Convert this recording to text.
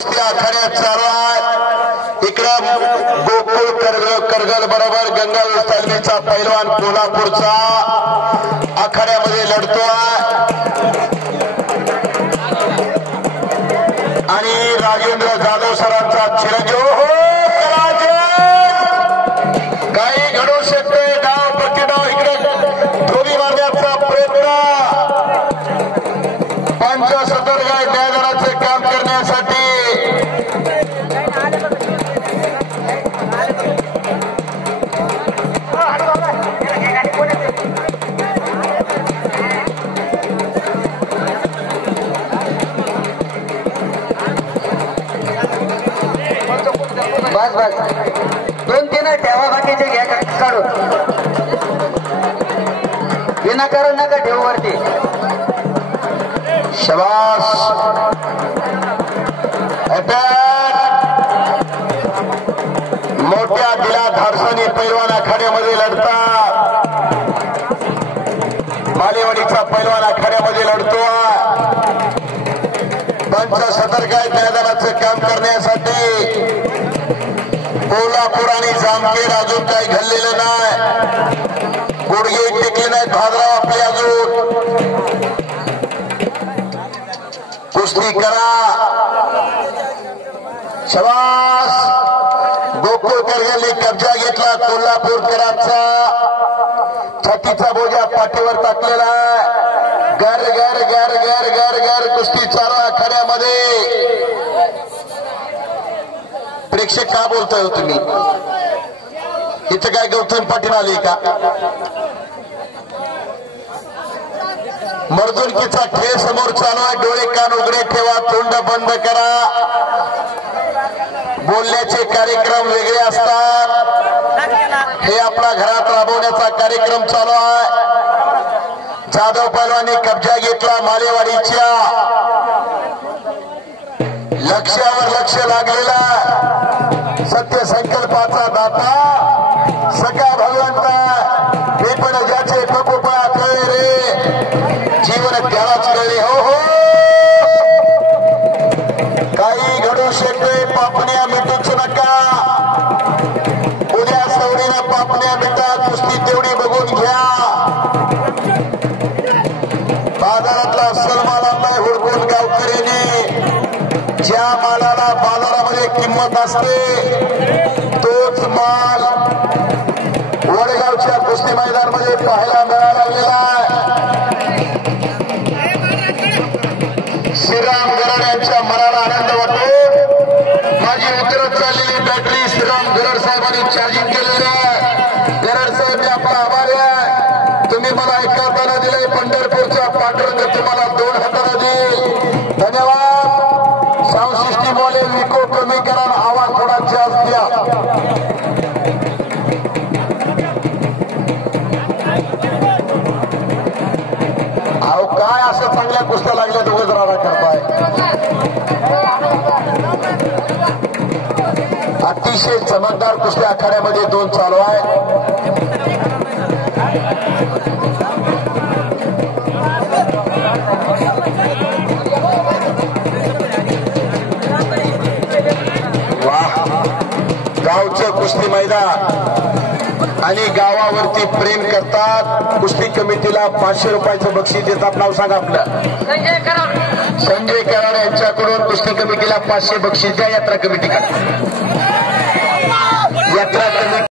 आखाड्यात चालू आहे इकडं गोकुळ करगल बरोबर गंगा तालमीचा पैलवान कोल्हापूरचा आखाड्यामध्ये लढतोय आणि राजेंद्र जाधव सरांचा चिरंजीव काही घडू शकते डाव प्रतिडाव इकडे धोबी मारण्याचा प्रयत्न पंच सतर्क न्यायदानाचे काम करण्यासाठी बस बस दोन तीन ठेवा बाकीचे घ्या काढून विनाकारण नका ठेवू वरती शबास मोठ्या दिला धाडसानी पैलवान आखाड्यामध्ये लढतात मालेवाडीचा पैलवान आखाड्यामध्ये लढतो पंच सतर्क मैदानाचे काम करण्यासाठी कोल्हापूर आणि जामखेड अजून काही घडलेलं नाही गुडघे टेकले नाहीत भादराव आपले अजून कुस्ती करा शबास गोकुळ करगलने कब्जा घेतला कोल्हापूरकरांचा छातीचा बोजा पाठीवर टाकलेला आहे गर गर गर गर गर गर कुस्ती चालू आखाड्यामध्ये प्रेक्षक का बोलताय हो तुम्ही इथं काय गौतम पाटील आले का मर्दुनकीचा खेळ समोर चालू आहे डोळे कान उघडे ठेवा तोंड बंद करा बोलण्याचे कार्यक्रम वेगळे असतात हे आपल्या घरात राबवण्याचा कार्यक्रम चालू आहे जाधव पैलवानी कब्जा घेतला मालेवाडीच्या लक्ष्यावर लक्ष लागलेला सत्य संकल्पाचा दाता सगळ्या भगवंता हे पण ज्याचे पकोपळा कळे रे जीवन त्यालाच कळले हो हो काही घडू शकते पापण्या मिटूच नका उद्या सवडीनं पापण्या मिटतात कुस्ती तेवढी बघून घ्या बाजारातला सलमाला नाही हुडकून गावकऱ्याने ज्या मालाला बाजारामध्ये किंमत असते तोच माल वडगावच्या कुस्ती मैदानामध्ये पाहायला मिळायला लागलेला श्रीराम गरड यांच्या मनाला आनंद वाटतो माझी उतरत चाललेली बॅटरी श्रीराम गरड साहेबांनी चार्जिंग केलेली आहे गरड साहेब मी आपला आभारी आहे तुम्ही मला एका हाताला दिले पंढरपूरचा पांडुरंग तुम्हाला 2 हाताला देईल धन्यवाद साऊंड सिस्टीम वाले विको कमी करा आवाज थोडा जास्त द्या अहो काय असं चांगल्या कुस्त्या लागल्या दोघंच राडा करताय अतिशय चमकदार कुस्त्या आखाड्यामध्ये 2 चालू आहे गावचं कुस्ती मैदान आणि गावावरती प्रेम करतात कुस्ती कमिटीला 500 रुपयाचं बक्षीस देतात नाव सांगा आपलं संजय कराड यांच्याकडून कुस्ती कमिटीला 500 बक्षीस द्या यात्रा कमिटीकडे यात्रा